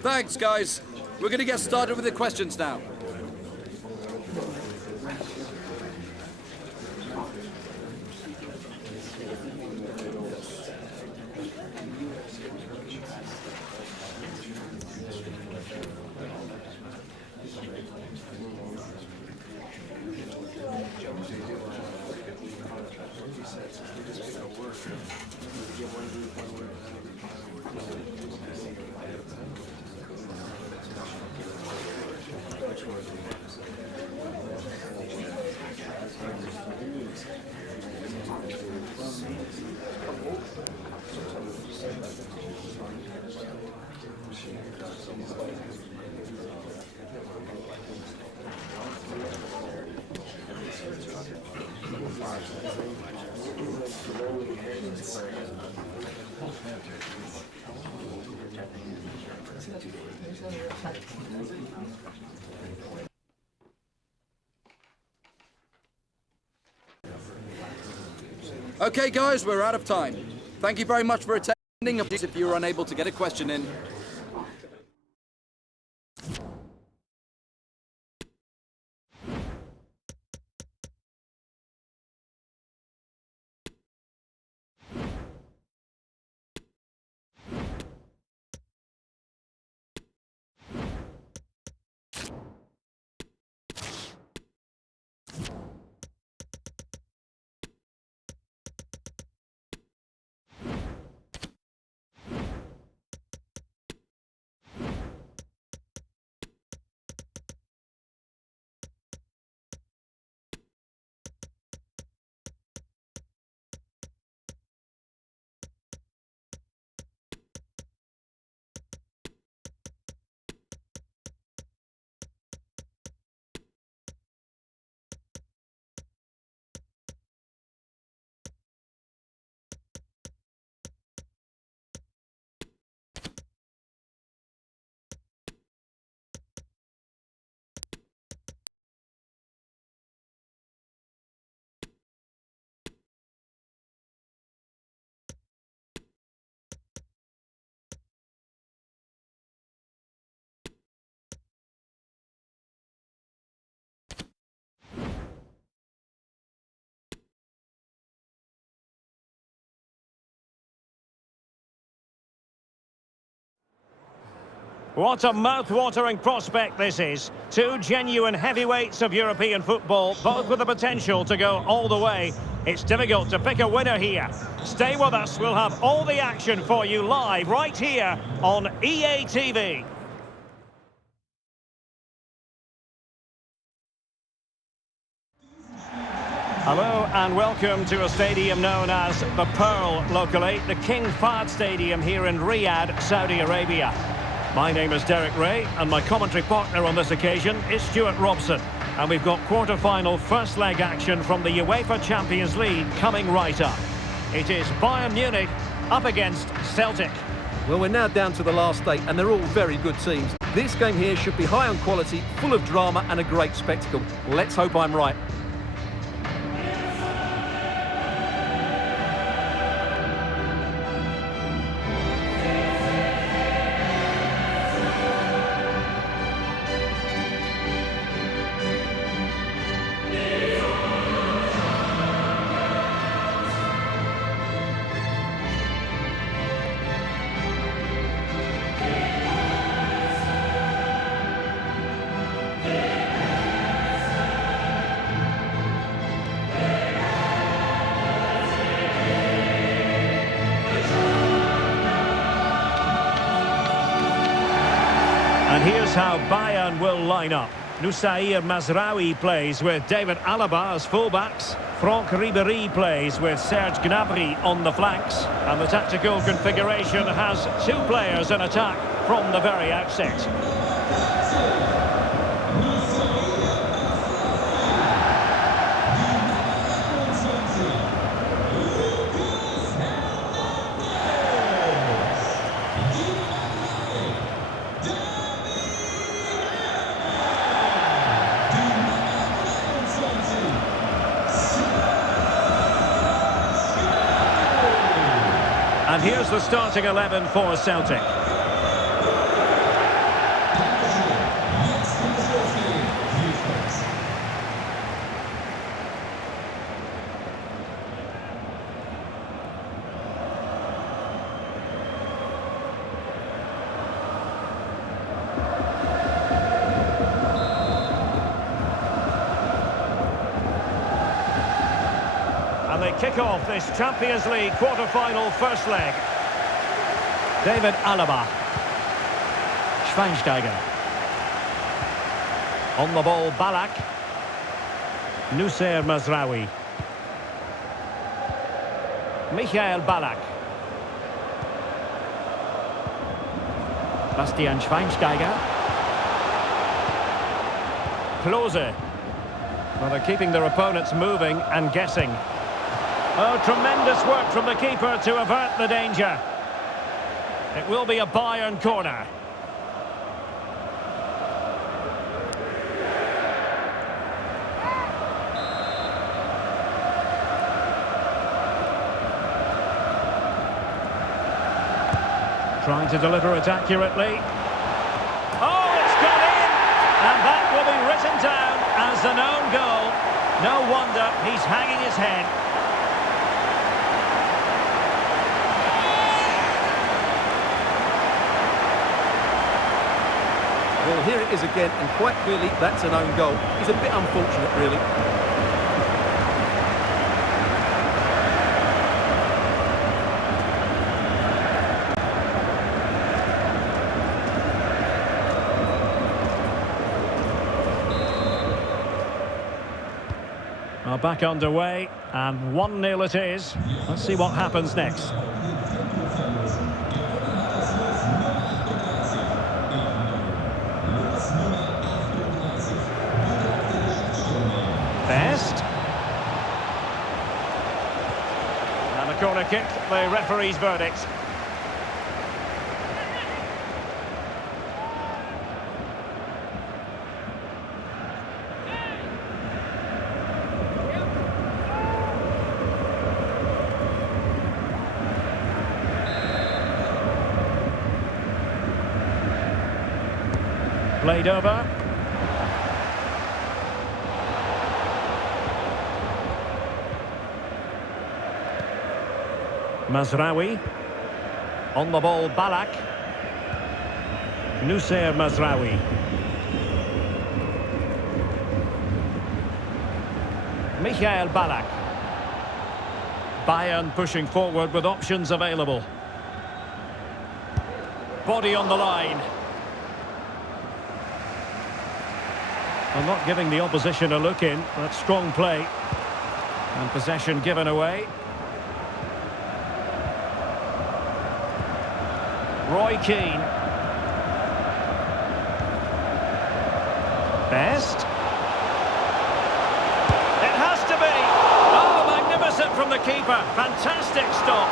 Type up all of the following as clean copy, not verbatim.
Thanks, guys. We're going to get started with the questions now. Okay, guys, we're out of time. Thank you very much for attending. If you were unable to get a question in, What a mouth-watering prospect this is. Two genuine heavyweights of European football, both with the potential to go all the way. It's difficult to pick a winner here. Stay with us, we'll have all the action for you live right here on EA TV. Hello and welcome to a stadium known as the Pearl locally, the King Fahd Stadium here in Riyadh, Saudi Arabia. My name is Derek Ray, and my commentary partner on this occasion is Stuart Robson. And we've got quarter-final first leg action from the UEFA Champions League coming right up. It is Bayern Munich up against Celtic. Well, we're now down to the last 8, and they're all very good teams. This game here should be high on quality, full of drama and a great spectacle. Let's hope I'm right. And here's how Bayern will line up. Nusair Mazraoui plays with David Alaba as fullbacks. Franck Ribéry plays with Serge Gnabry on the flanks. And the tactical configuration has two players in attack from the very outset. And here's the starting 11 for Celtic. kick off this Champions League quarter-final first leg. David Alaba. Schweinsteiger. On the ball, Ballack. Nussair Mazraoui. Michael Ballack. Bastian Schweinsteiger. Klose. Well, they're keeping their opponents moving and guessing. Oh, tremendous work from the keeper to avert the danger. It will be a Bayern corner. Trying to deliver it accurately. Oh, it's gone in! And that will be written down as an own goal. No wonder he's hanging his head. Well, here it is again, and quite clearly that's an own goal. It's a bit unfortunate, really. Well, back underway, and 1-0 it is. Let's see what happens next. Best. And a corner kick, the referee's verdict. Played over. Mazraoui. On the ball, Ballack. Nussair Mazraoui. Michael Ballack. Bayern pushing forward with options available. Body on the line. Well, not giving the opposition a look in. That's strong play. And possession given away. Roy Keane. Best. It has to be. Oh, magnificent from the keeper. Fantastic stop.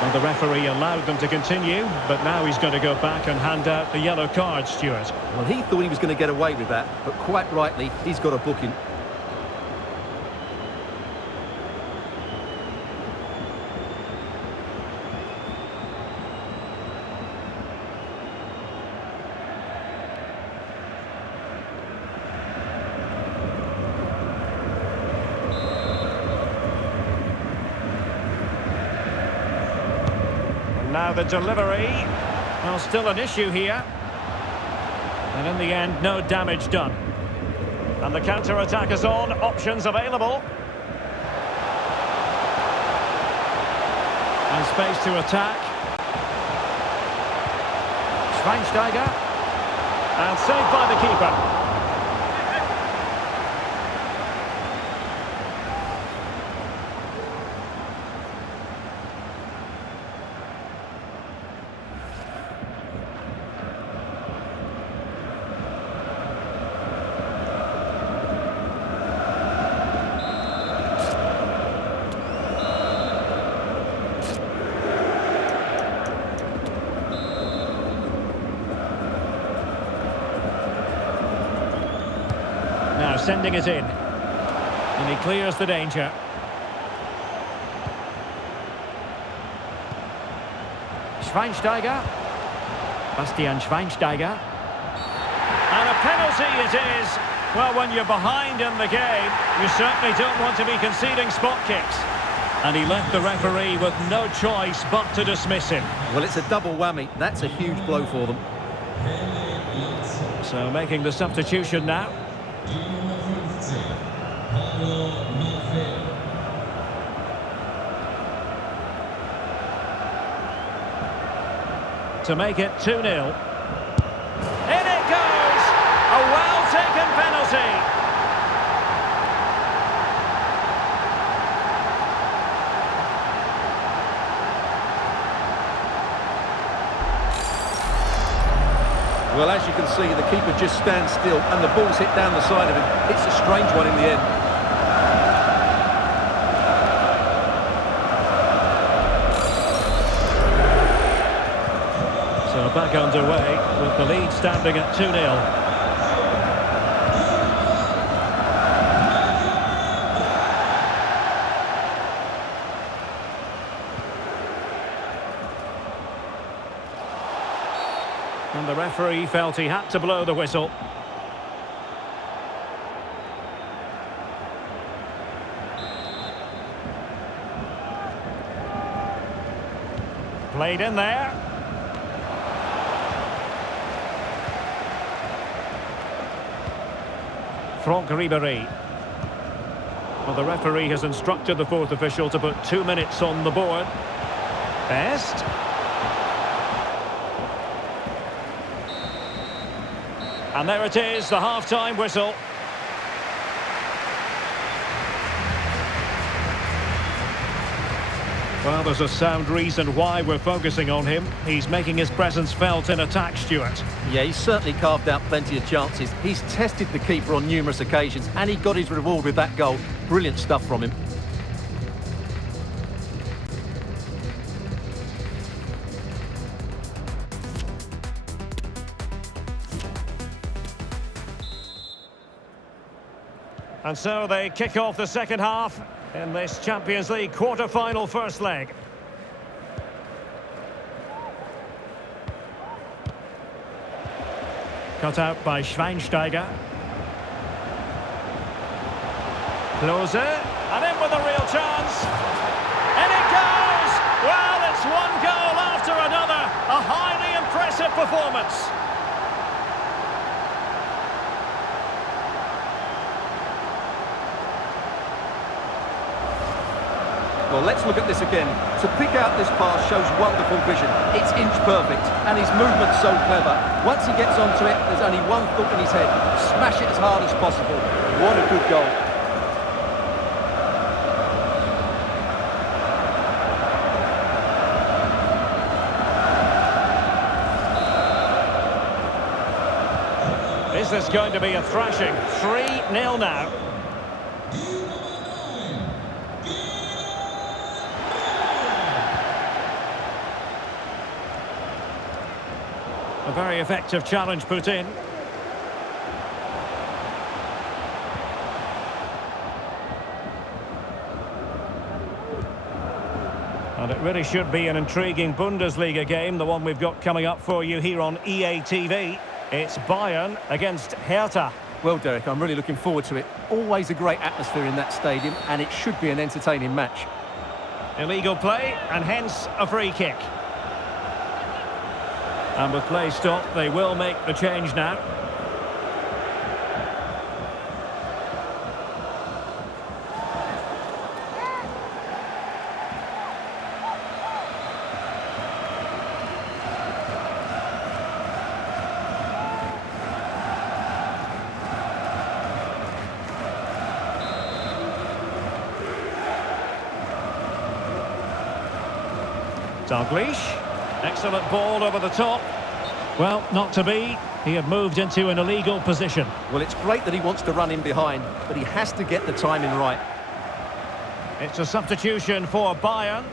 And the referee allowed them to continue, but now he's going to go back and hand out the yellow card, Stuart. Well, he thought he was going to get away with that, but quite rightly, he's got a booking. Now the delivery. Well, still an issue here. And in the end, no damage done. And the counter-attack is on. Options available. And space to attack. Schweinsteiger. And saved by the keeper. Now sending it in. And he clears the danger. Schweinsteiger. Bastian Schweinsteiger. And a penalty it is. Well, when you're behind in the game, you certainly don't want to be conceding spot kicks. And he left the referee with no choice but to dismiss him. Well, it's a double whammy. That's a huge blow for them. So making the substitution now. to make it 2-0. In it goes! A well-taken penalty. Well, as you can see, the keeper just stands still and the ball's hit down the side of him. It's a strange one in the end. So back underway with the lead standing at 2-0. And the referee felt he had to blow the whistle. Played in there. Franck Ribéry. Well, the referee has instructed the fourth official to put 2 minutes on the board. Best. And there it is, the half-time whistle. Well, there's a sound reason why we're focusing on him. He's making his presence felt in attack, Stuart. Yeah, he's certainly carved out plenty of chances. He's tested the keeper on numerous occasions, and he got his reward with that goal. Brilliant stuff from him. And so they kick off the second half in this Champions League quarter-final first leg. Cut out by Schweinsteiger. Klose, and in with a real chance. And it goes! Well, it's one goal after another. A highly impressive performance. Well, let's look at this again. To pick out this pass shows wonderful vision. It's inch perfect, and his movement's so clever. Once he gets onto it, there's only one thought in his head. Smash it as hard as possible. What a good goal. Is this going to be a thrashing? 3-0 now. A very effective challenge put in. And it really should be an intriguing Bundesliga game, the one we've got coming up for you here on EA TV. It's Bayern against Hertha. Well, Derek, I'm really looking forward to it. Always a great atmosphere in that stadium, and it should be an entertaining match. Illegal play, and hence a free kick. And with play stopped, they will make the change now. Dalglish. Excellent ball over the top. Well, not to be. He had moved into an illegal position. Well, it's great that he wants to run in behind, but he has to get the timing right. It's a substitution for Bayern.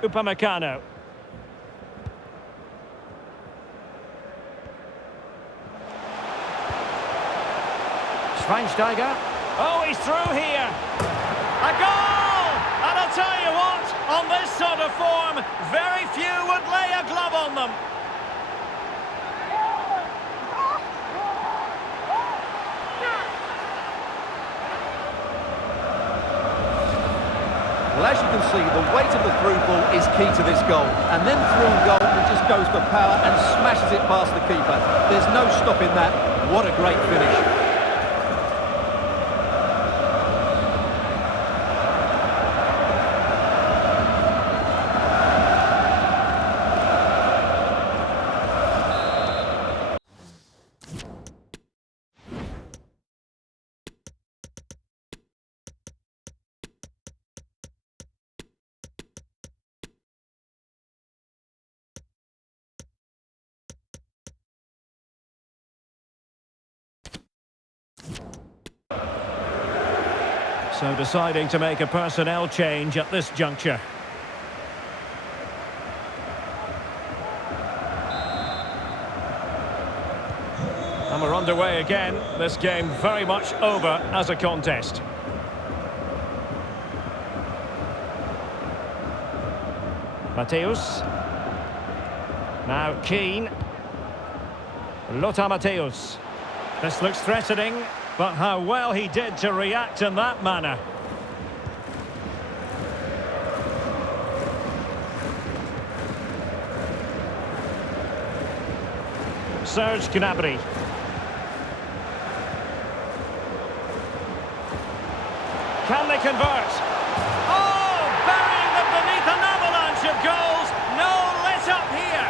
Upamecano. Schweinsteiger. Oh, he's through here. A goal! And I'll tell you what, on this sort of form, very few would lay a glove on them. Well, as you can see, the weight of the through ball is key to this goal. And then through and goal, it just goes for power and smashes it past the keeper. There's no stopping that. What a great finish. So deciding to make a personnel change at this juncture. And we're underway again. This game very much over as a contest. Mateus. Now Keane. Lothar Mateus. This looks threatening, but how well he did to react in that manner. Serge Gnabry. Can they convert? Oh, burying them beneath an avalanche of goals. No let up here.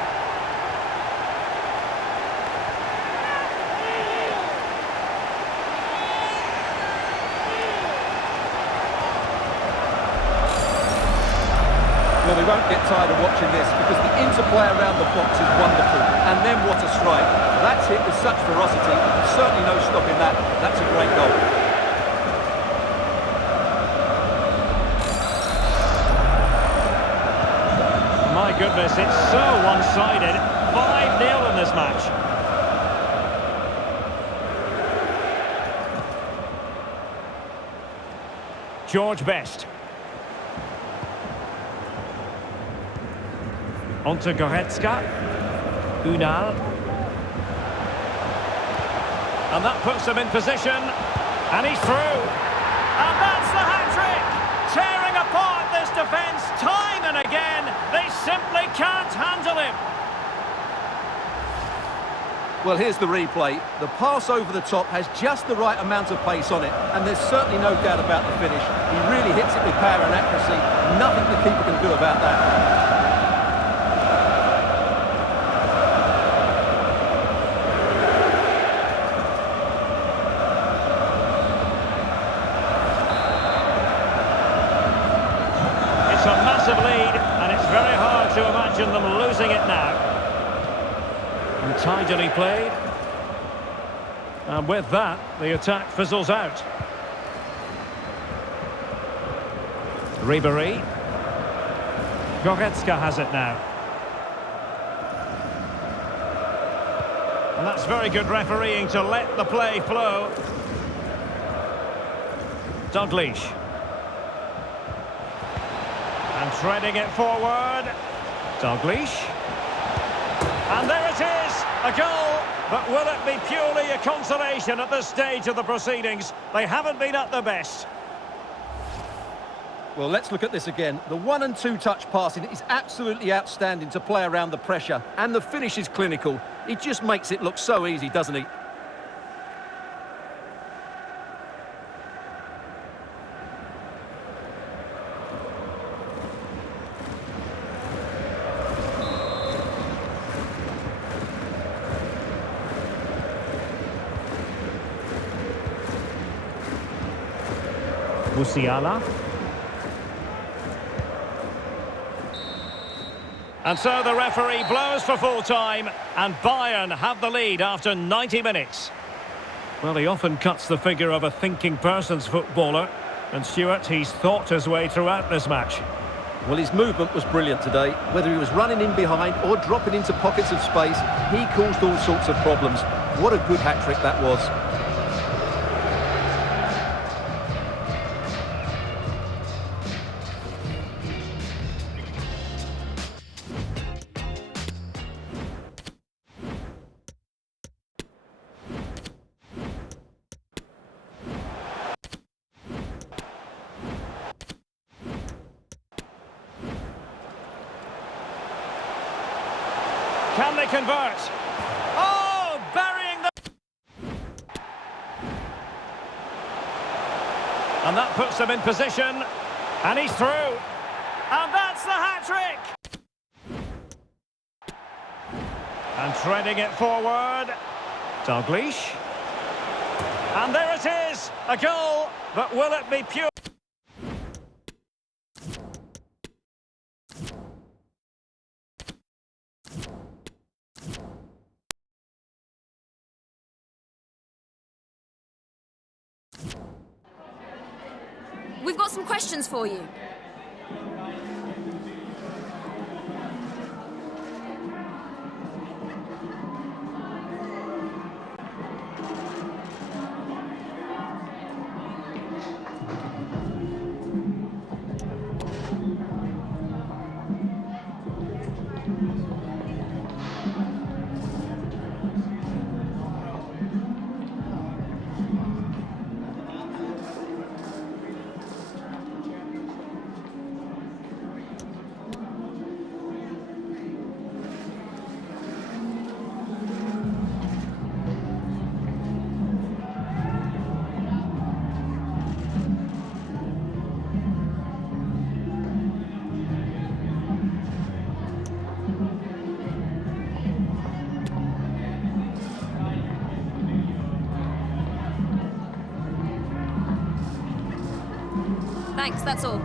Well, we won't get tired of watching this because the interplay around the box is wonderful. And then what a strike. That's hit with such ferocity. Certainly no stopping that. That's a great goal. My goodness, it's so one-sided. 5-0 in this match. George Best. On to Goretzka. Unal. And that puts them in position. And he's through. And that's the hat-trick! Tearing apart this defence time and again. They simply can't handle him. Well, here's the replay. The pass over the top has just the right amount of pace on it, and there's certainly no doubt about the finish. He really hits it with power and accuracy. Nothing the keeper can do about that. It's a massive lead, and it's very hard to imagine them losing it now. And tidily played. And with that, the attack fizzles out. Ribéry. Goretzka has it now. And that's very good refereeing to let the play flow. Dalglish. And threading it forward. Dalglish. And there it is, a goal. But will it be purely a consolation at this stage of the proceedings? They haven't been at their best. Well, let's look at this again. The 1- and 2-touch passing is absolutely outstanding to play around the pressure. And the finish is clinical. He just makes it look so easy, doesn't he? Musiala. And so the referee blows for full time, and Bayern have the lead after 90 minutes. Well, he often cuts the figure of a thinking person's footballer, and Stuart, he's thought his way throughout this match. Well, his movement was brilliant today. Whether he was running in behind or dropping into pockets of space, he caused all sorts of problems. What a good hat-trick that was. Can they convert? Oh, burying the... And that puts them in position. And he's through. And that's the hat-trick! And threading it forward. Dalglish. And there it is! A goal, but will it be pure? We've got some questions for you. Thanks, that's all.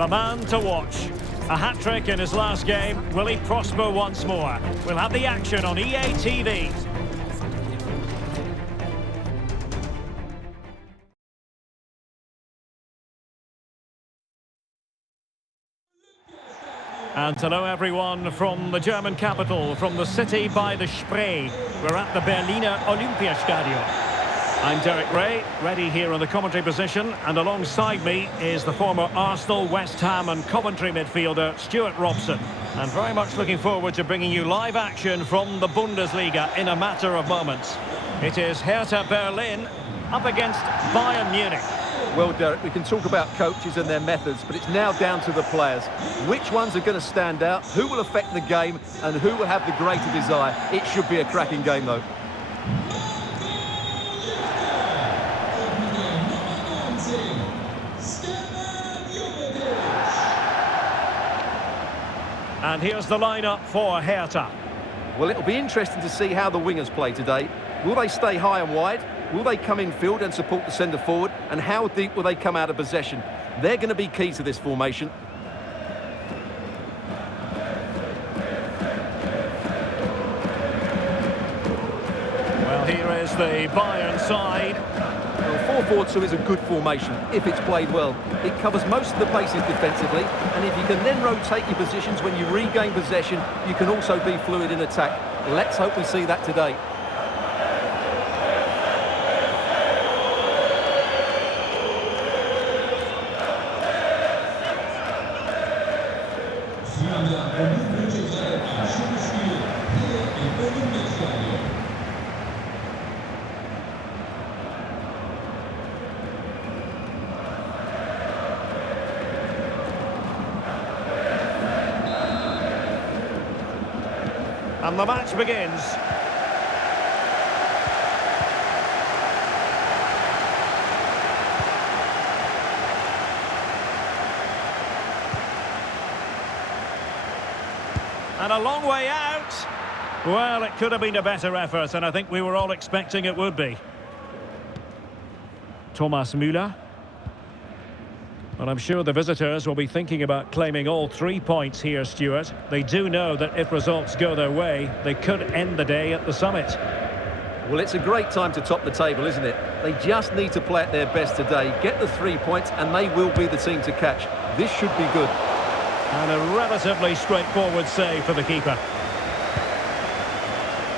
The man to watch. A hat-trick in his last game. Will he prosper once more? We'll have the action on EA TV. And hello everyone from the German capital, from the city by the Spree. We're at the Berliner Olympiastadion. I'm Derek Ray, ready here in the commentary position, and alongside me is the former Arsenal, West Ham and Coventry midfielder Stuart Robson. And very much looking forward to bringing you live action from the Bundesliga in a matter of moments. It is Hertha Berlin up against Bayern Munich. Well, Derek, we can talk about coaches and their methods, but it's now down to the players. Which ones are going to stand out, who will affect the game, and who will have the greater desire? It should be a cracking game, though. And here's the lineup for Hertha. Well, it'll be interesting to see how the wingers play today. Will they stay high and wide? Will they come in field and support the centre forward? And how deep will they come out of possession? They're going to be key to this formation. Well, here is the Bayern side. Well, 4-4-2 is a good formation if it's played well. It covers most of the bases defensively, and if you can then rotate your positions when you regain possession, you can also be fluid in attack. Let's hope we see that today. And the match begins. And a long way out. Well, it could have been a better effort, and I think we were all expecting it would be. Thomas Müller. Well, I'm sure the visitors will be thinking about claiming all 3 points here, Stuart. They do know that if results go their way, they could end the day at the summit. Well, it's a great time to top the table, isn't it? They just need to play at their best today, get the 3 points, and they will be the team to catch. This should be good. And a relatively straightforward save for the keeper.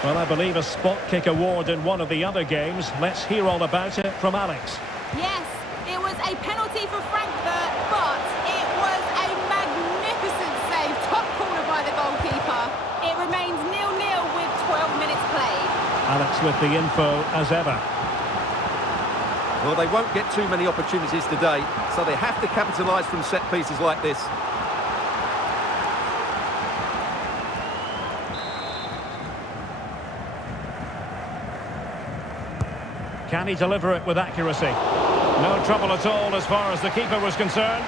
Well, I believe a spot kick award in one of the other games. Let's hear all about it from Alex. Yes, it was a penalty for Frankfurt, but it was a magnificent save, top corner by the goalkeeper. It remains 0-0 with 12 minutes played. Alex with the info as ever. Well, they won't get too many opportunities today, so they have to capitalise from set pieces like this. Can he deliver it with accuracy? No trouble at all as far as the keeper was concerned.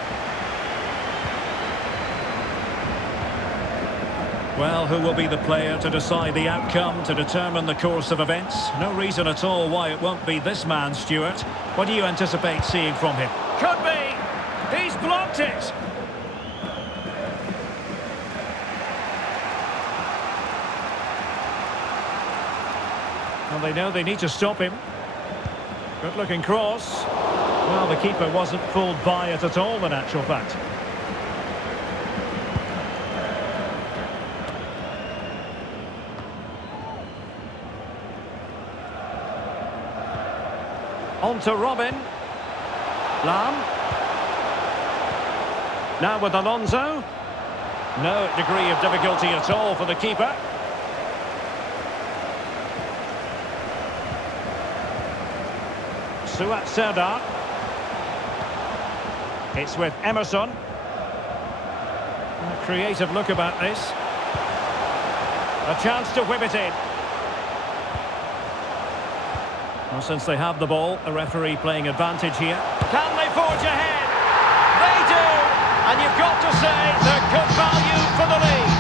Well, who will be the player to decide the outcome, to determine the course of events? No reason at all why it won't be this man, Stuart. What do you anticipate seeing from him? Could be! He's blocked it! Well, they know they need to stop him. Good looking cross. Well, the keeper wasn't fooled by it at all, in actual fact. On to Robin. Lam. Now with Alonso. No degree of difficulty at all for the keeper. Suat Serdar. It's with Emerson. A creative look about this. A chance to whip it in. Well, since they have the ball, a referee playing advantage here. Can they forge ahead? They do! And you've got to say they're good value for the lead.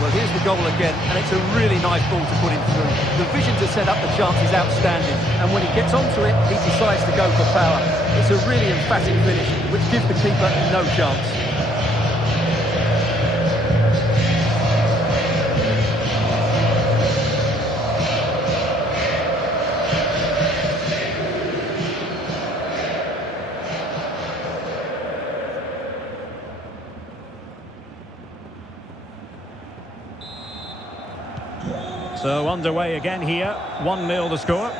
Well, here's the goal again, and it's a really nice ball to put him through. The vision to set up the chance is outstanding, and when he gets onto it, he decides to go for power. It's a really emphatic finish, which gives the keeper no chance. So underway again here, 1-0 the score.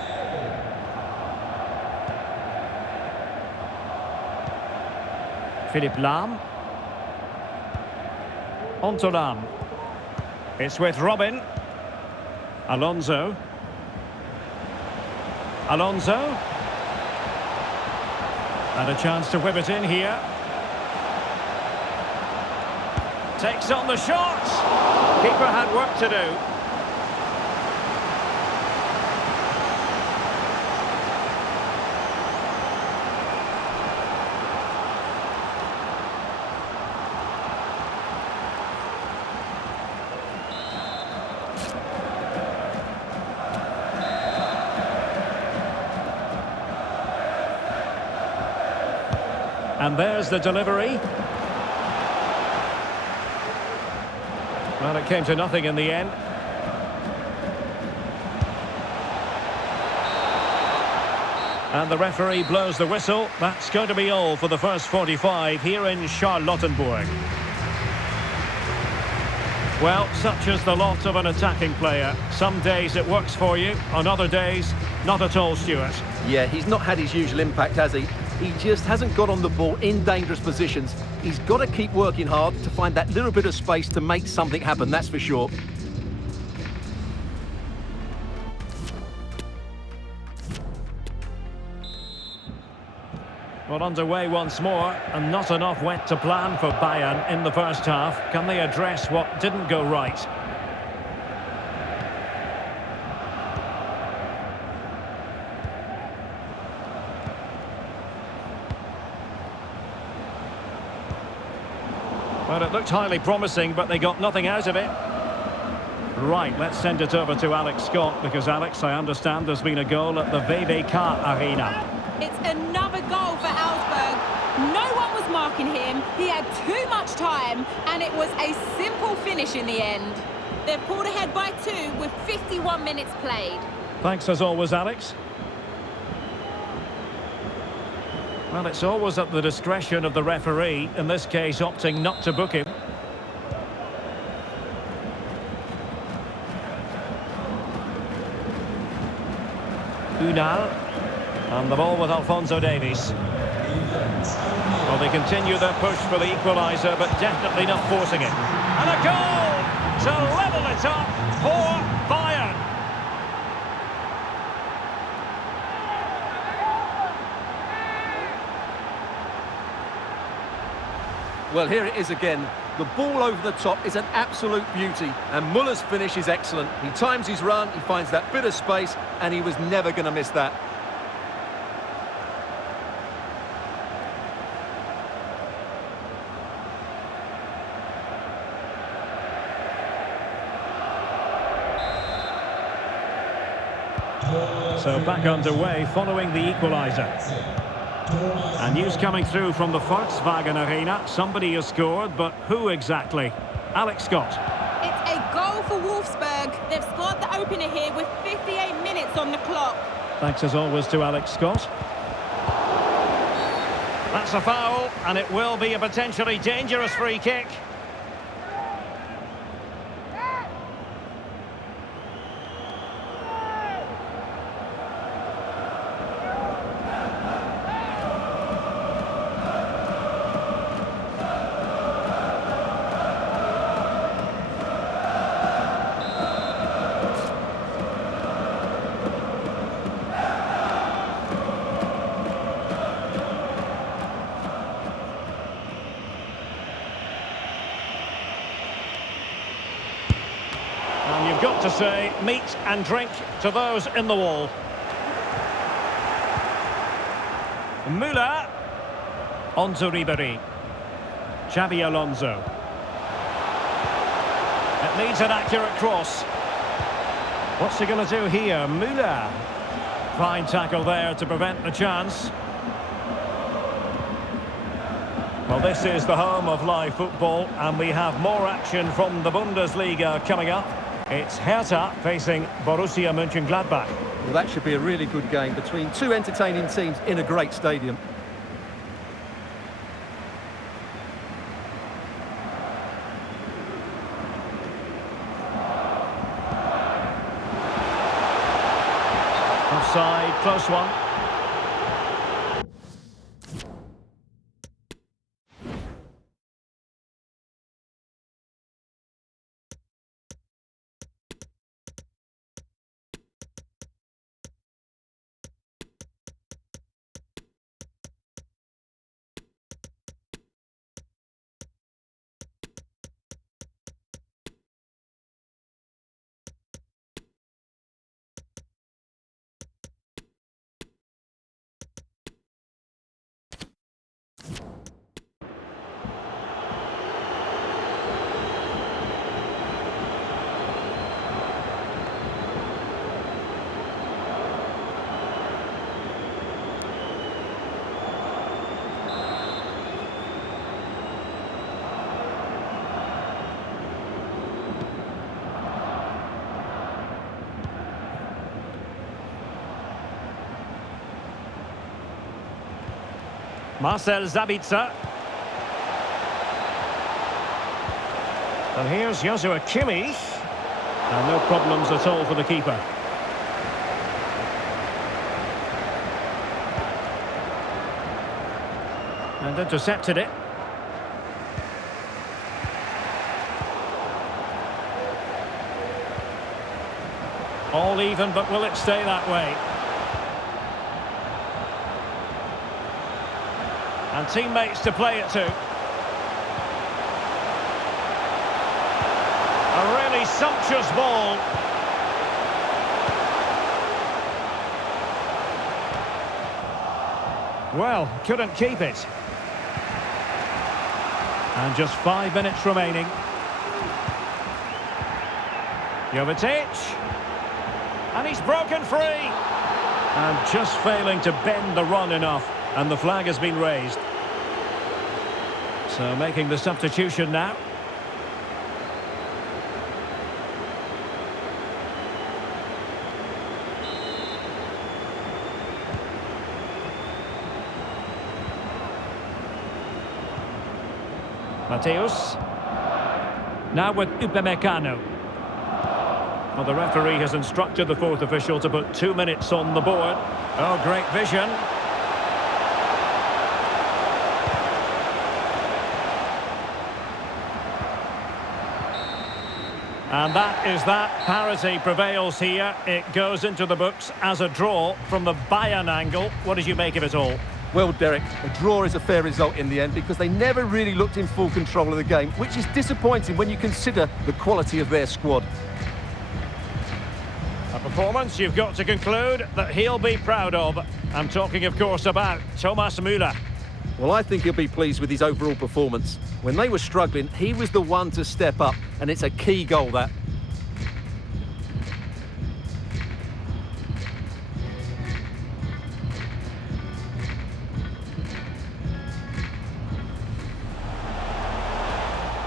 Philippe Lahm. On to Lahm. It's with Robin. Alonso. Alonso. And a chance to whip it in here. Takes on the shot. Keeper had work to do. And there's the delivery. Well, it came to nothing in the end. And the referee blows the whistle. That's going to be all for the first 45 here in Charlottenburg. Well, such is the lot of an attacking player. Some days it works for you, on other days, not at all, Stuart. Yeah, he's not had his usual impact, has he? He just hasn't got on the ball in dangerous positions. He's got to keep working hard to find that little bit of space to make something happen, that's for sure. Well, underway once more, and not enough went to plan for Bayern in the first half. Can they address what didn't go right? Well, it looked highly promising, but they got nothing out of it. Right, let's send it over to Alex Scott, because Alex, I understand there's been a goal at the VVK Arena. It's another goal for Augsburg. No one was marking him. He had too much time, and it was a simple finish in the end. They've pulled ahead by 2 with 51 minutes played. Thanks as always, Alex. Well, it's always at the discretion of the referee, in this case opting not to book him. Unal. And the ball with Alphonso Davies. Well, they continue their push for the equaliser, but definitely not forcing it. And a goal to level it up for Bayern. Well, here it is again. The ball over the top is an absolute beauty, and Muller's finish is excellent. He times his run, he finds that bit of space, and he was never going to miss that. So back underway following the equaliser. And news coming through from the Volkswagen Arena. Somebody has scored, but who exactly? Alex Scott. It's a goal for Wolfsburg. They've scored the opener here with 58 minutes on the clock. Thanks as always to Alex Scott. That's a foul, and it will be a potentially dangerous free kick. And you've got to say, meat and drink to those in the wall. Müller. On to Ribéry. Xabi Alonso. It needs an accurate cross. What's he going to do here? Müller. Fine tackle there to prevent the chance. Well, this is the home of live football, and we have more action from the Bundesliga coming up. It's Hertha facing Borussia Mönchengladbach. Well, that should be a really good game between two entertaining teams in a great stadium. offside, close one. Marcel Sabitzer. And here's Joshua Kimmich. And no problems at all for the keeper. And intercepted it. All even, but will it stay that way? And teammates to play it to. A really sumptuous ball. Well, couldn't keep it. And just 5 minutes remaining. Jovetic. And he's broken free. And just failing to bend the run enough. And the flag has been raised. So making the substitution now. Mateus. Now with Upamecano. Well, the referee has instructed the fourth official to put 2 minutes on the board. Oh, great vision. And that is that. Parity prevails here. It goes into the books as a draw from the Bayern angle. What did you make of it all? Well, Derek, a draw is a fair result in the end because they never really looked in full control of the game, which is disappointing when you consider the quality of their squad. A performance you've got to conclude that he'll be proud of. I'm talking, of course, about Thomas Müller. Well, I think he'll be pleased with his overall performance. When they were struggling, he was the one to step up, and it's a key goal, that.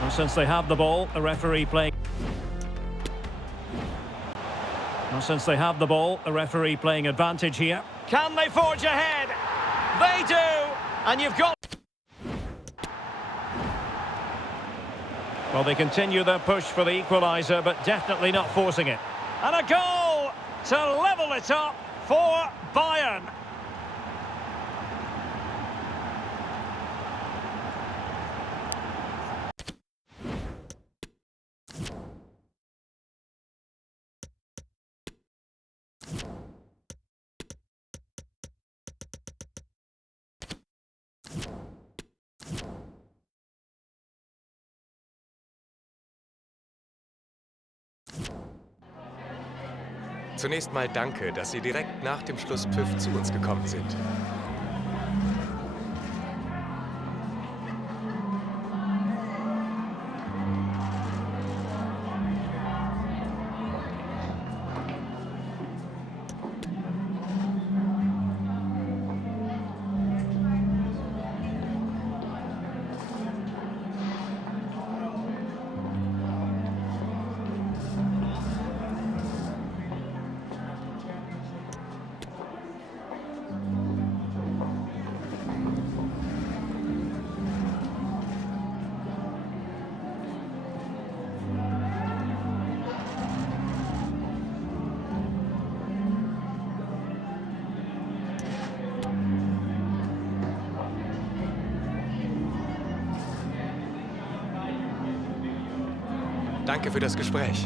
And since they have the ball, the referee playing... And since they have the ball, the referee playing advantage here. Can they forge ahead? They do! And you've got... Well, they continue their push for the equaliser, but definitely not forcing it. And a goal to level it up for Bayern. Zunächst mal danke, dass Sie direkt nach dem Schlusspfiff zu uns gekommen sind. Danke für das Gespräch.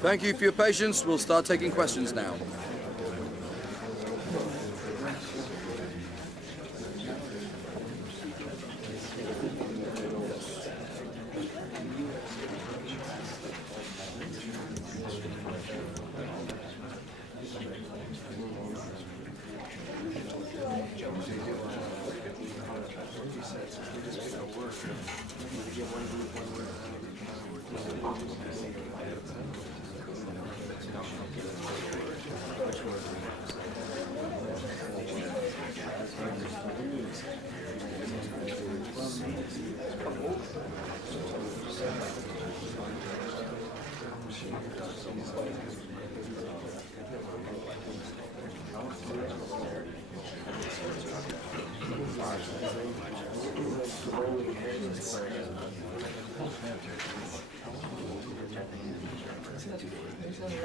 Thank you for your patience. We'll start taking questions now.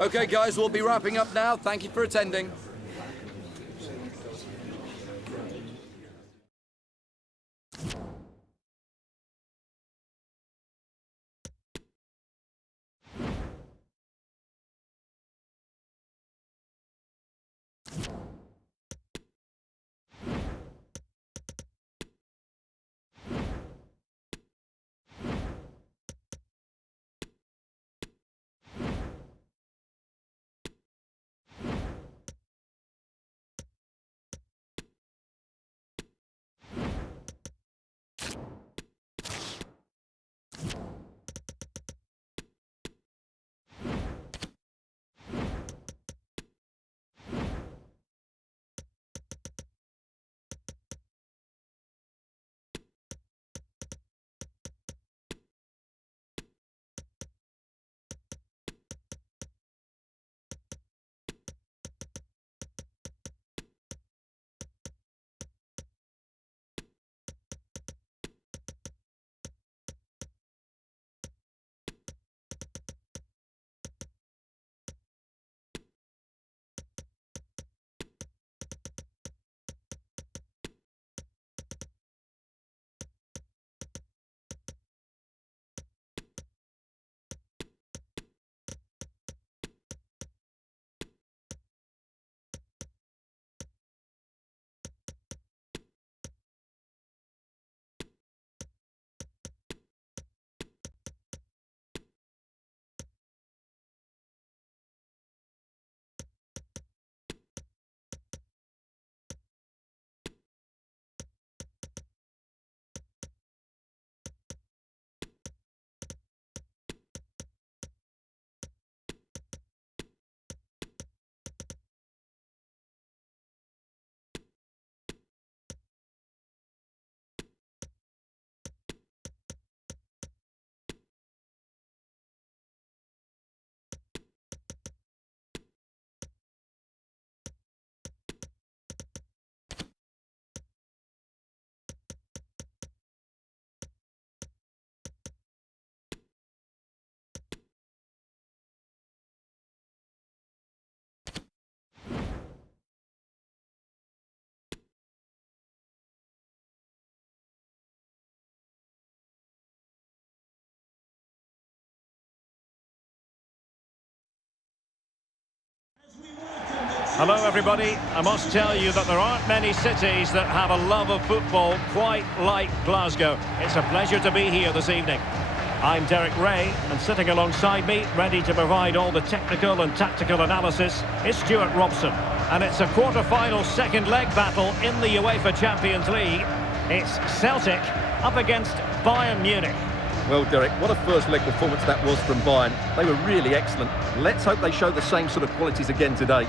Okay, guys, we'll be wrapping up now. Thank you for attending. Hello everybody, I must tell you that there aren't many cities that have a love of football quite like Glasgow. It's a pleasure to be here this evening. I'm Derek Ray, and sitting alongside me, ready to provide all the technical and tactical analysis, is Stuart Robson. And it's a quarter-final second leg battle in the UEFA Champions League. It's Celtic up against Bayern Munich. Well, Derek, what a first leg performance that was from Bayern. They were really excellent. Let's hope they show the same sort of qualities again today.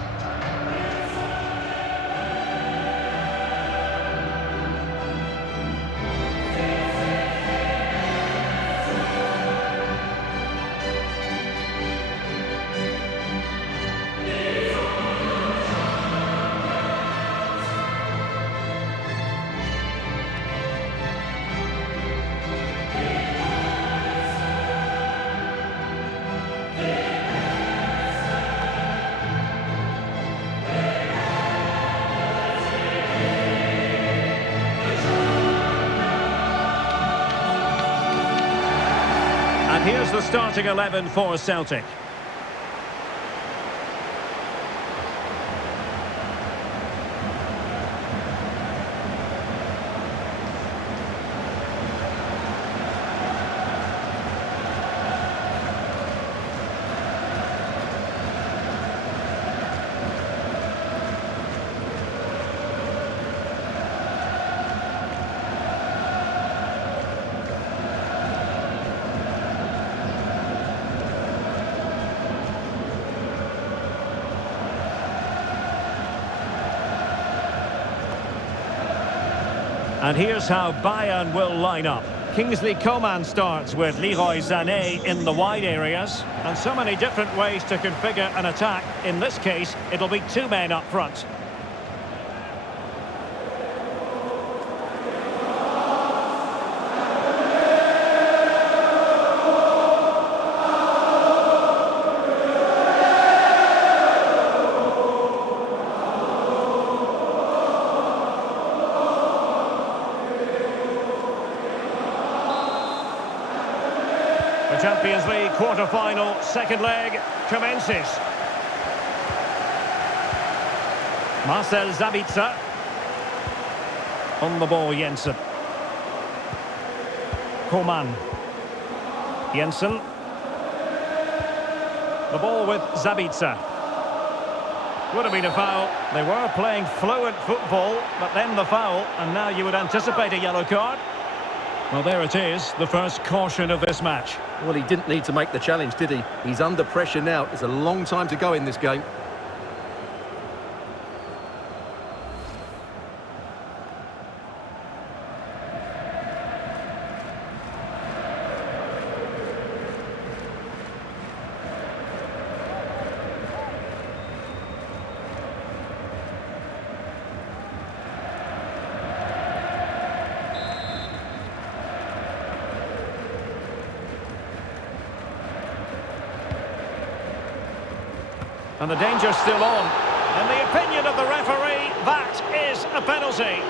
Here's the starting 11 for Celtic. And here's how Bayern will line up. Kingsley Coman starts with Leroy Sané in the wide areas. And so many different ways to configure an attack. In this case, it'll be two men up front. The Champions League quarter-final second leg commences. Marcel Sabitzer. On the ball, Jensen. Coman. Jensen. The ball with Sabitzer. Would have been a foul. They were playing fluent football, but then the foul, and now you would anticipate a yellow card. Well, there it is, the first caution of this match. Well, he didn't need to make the challenge, did he? He's under pressure now. It's a long time to go in this game. And the danger's still on. In the opinion of the referee, that is a penalty.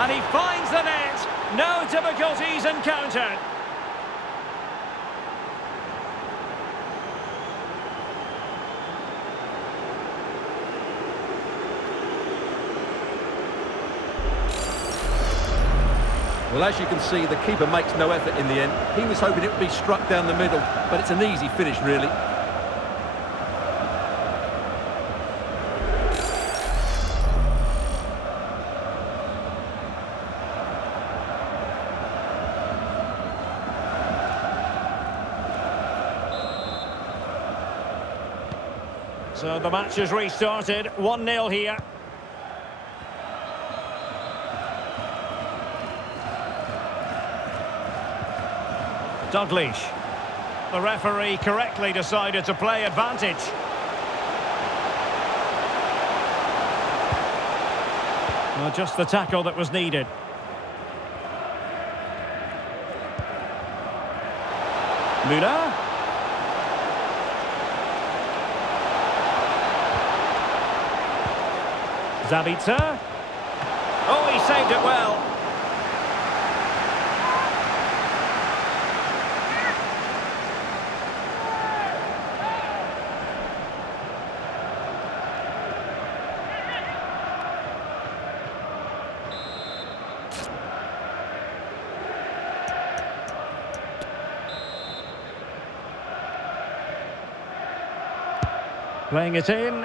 And he finds the net. No difficulties encountered. Well, as you can see, the keeper makes no effort in the end. He was hoping it would be struck down the middle, but it's an easy finish, really. So the match has restarted, 1-0 here. Dalglish. The referee correctly decided to play advantage. Well, just the tackle that was needed. Müller. Sabitzer. Oh, he saved it well. Playing it in.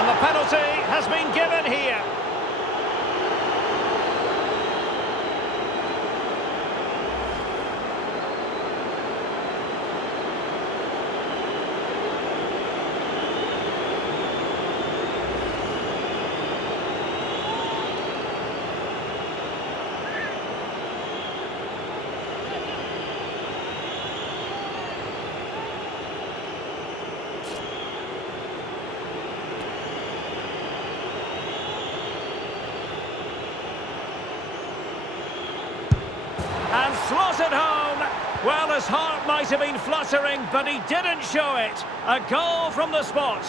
And the penalty has been given here. his heart might have been fluttering, but he didn't show it. A goal from the spot.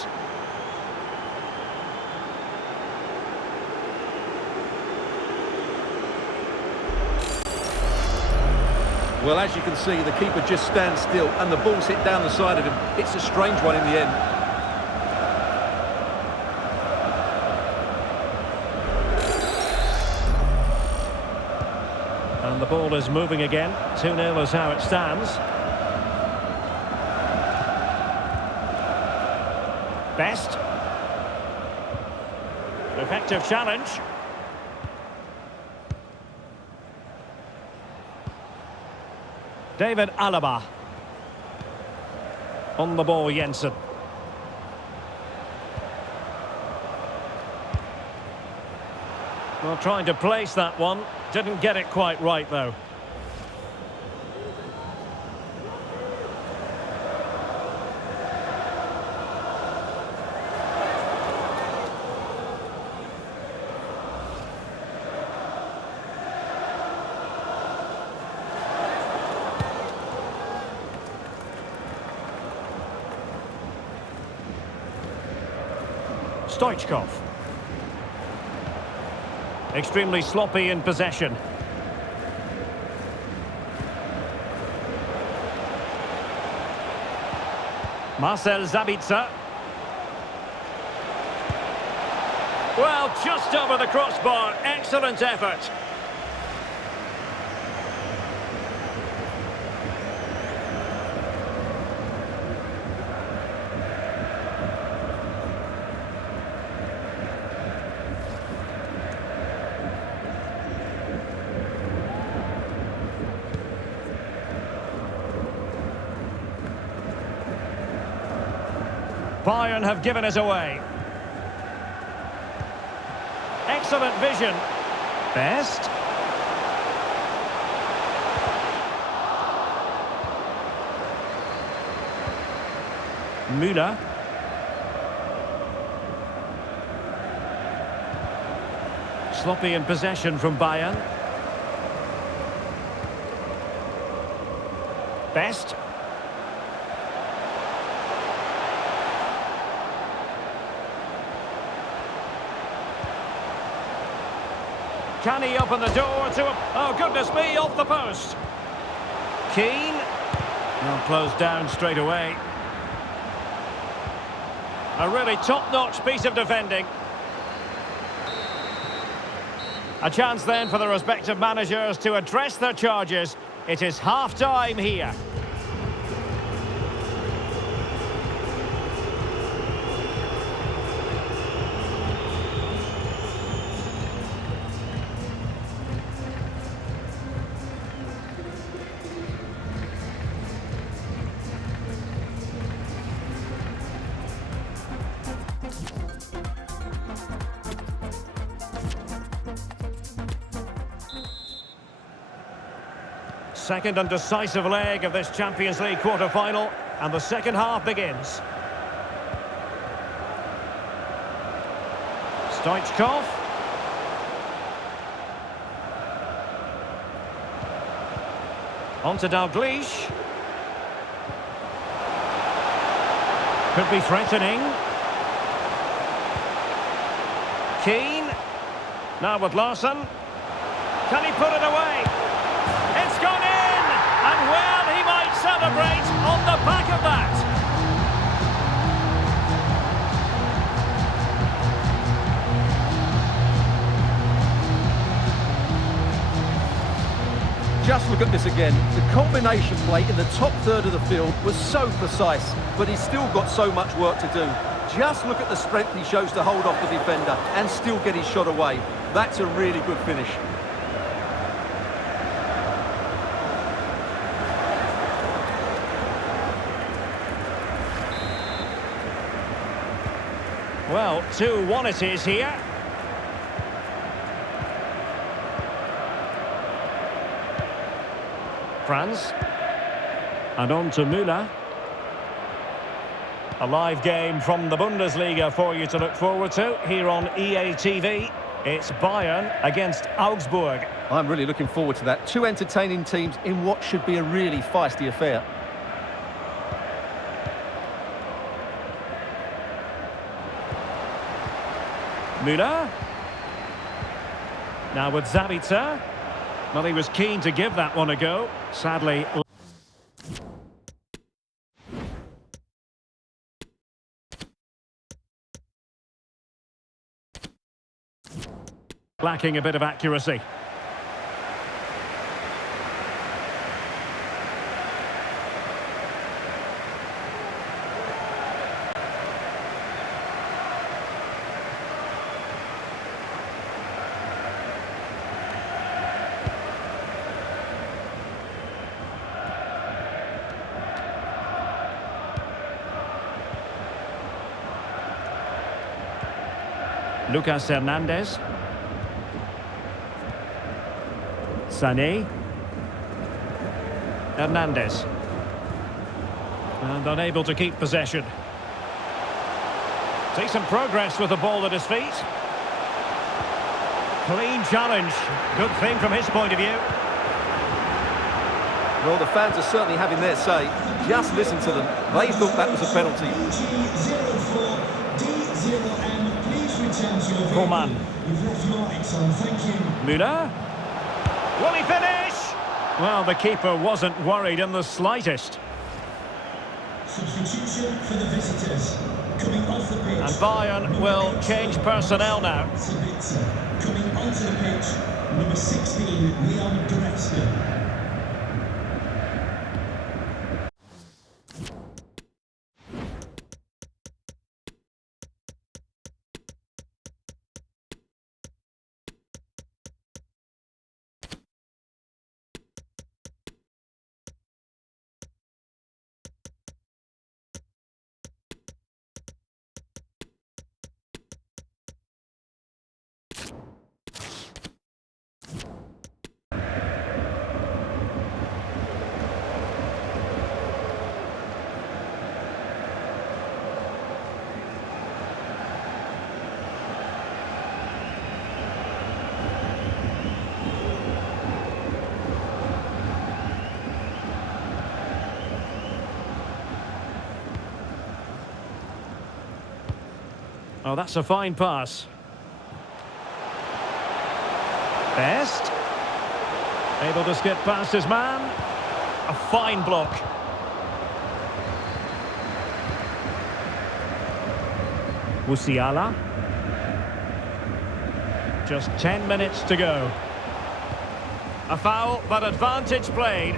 Well, as you can see, the keeper just stands still and the ball's hit down the side of him. It's a strange one in the end. And the ball is moving again. 2-0 is how it stands. Best. Effective challenge. David Alaba. On the ball, Jensen. Well, trying to place that one. Didn't get it quite right, though. Stoichkov. Extremely sloppy in possession. Marcel Sabitzer. Well, just over the crossbar. Excellent effort. Bayern have given it away. Excellent vision. Best. Müller. Sloppy in possession from Bayern. Best. Can he open the door to a... Oh, goodness me, off the post. Keane. Well, closed down straight away. A really top-notch piece of defending. A chance then for the respective managers to address their charges. It is half-time here. Second and decisive leg of this Champions League quarter-final, and the second half begins. Stoichkov. On to Dalglish. Could be threatening. Keane. Now with Larson. Can he put it away? It's gone in! And well, he might celebrate on the back of that. Just look at this again. The combination play in the top third of the field was so precise, but he's still got so much work to do. Just look at the strength he shows to hold off the defender and still get his shot away. That's a really good finish. Well, 2-1 it is here. Franz. And on to Müller. A live game from the Bundesliga for you to look forward to here on EA TV. It's Bayern against Augsburg. I'm really looking forward to that. Two entertaining teams in what should be a really feisty affair. Müller. Now with Zabitzer. Well, he was keen to give that one a go. Sadly... lacking a bit of accuracy. Lucas Hernandez. Sané. Hernandez. And unable to keep possession. Decent progress with the ball at his feet. Clean challenge. Good thing from his point of view. Well, the fans are certainly having their say. Just listen to them. They thought that was a penalty. Coman. Müller. Will he finish? Well, the keeper wasn't worried in the slightest. Substitution for the visitors. Coming off the pitch. And Bayern will change personnel now. Coming onto the pitch, number 16, Leon Goretzka. Oh, that's a fine pass. Best. Able to skip past his man. A fine block. Musiala. Just 10 minutes to go. A foul, but advantage played.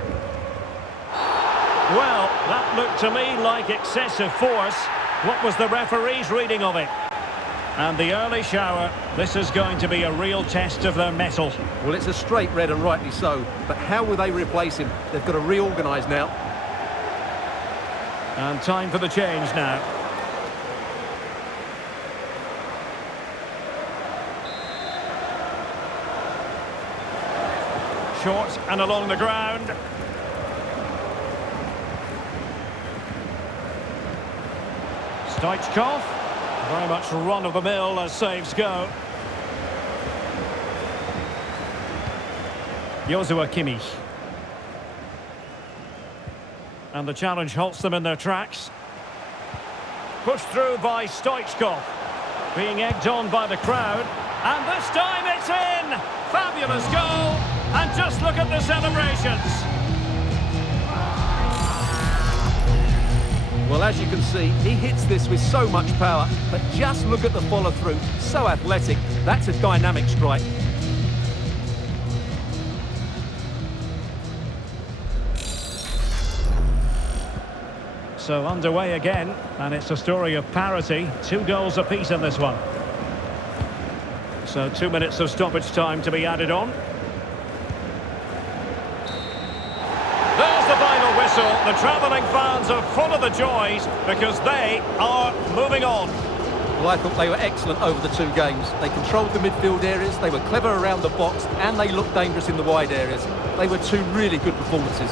Well, that looked to me like excessive force. What was the referee's reading of it? And the early shower, this is going to be a real test of their mettle. Well, it's a straight red and rightly so. But how will they replace him? They've got to reorganise now. And time for the change now. Short and along the ground. Stoichkov. Very much run-of-the-mill as saves go. Joshua Kimmich. And the challenge halts them in their tracks. Pushed through by Stoichkov. Being egged on by the crowd. And this time it's in! Fabulous goal! And just look at the celebrations. Well, as you can see, he hits this with so much power, but just look at the follow-through. So athletic. That's a dynamic strike. So underway again, and it's a story of parity. 2 goals apiece in this one. So 2 minutes of stoppage time to be added on. There's the final whistle. The travelling fans are full of the joys because they are moving on. Well, I thought they were excellent over the 2 games. They controlled the midfield areas, they were clever around the box, and they looked dangerous in the wide areas. They were 2 really good performances.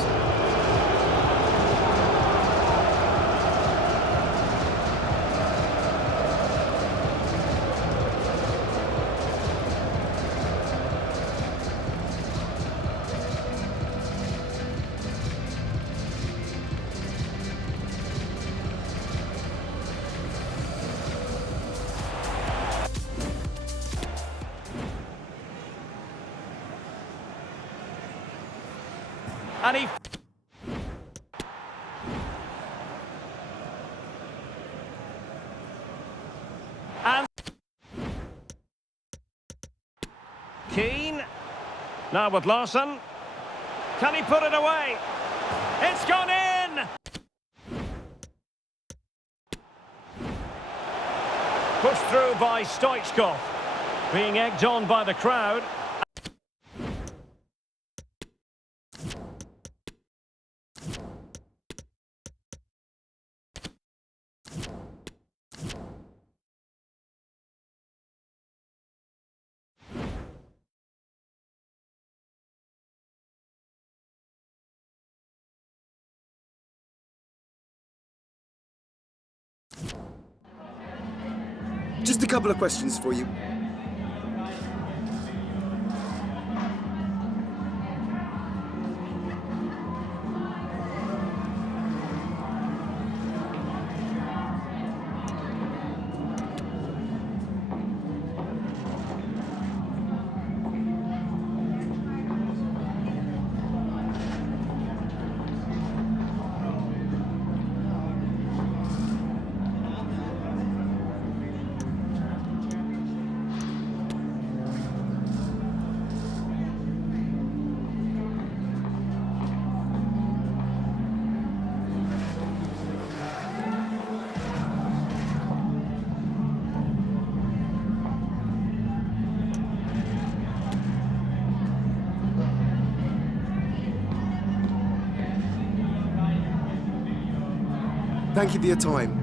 And he... And... Keane. Now with Lawson. Can he put it away? It's gone in! Pushed through by Stoichkov. Being egged on by the crowd. Just a couple of questions for you. Thank you for your time.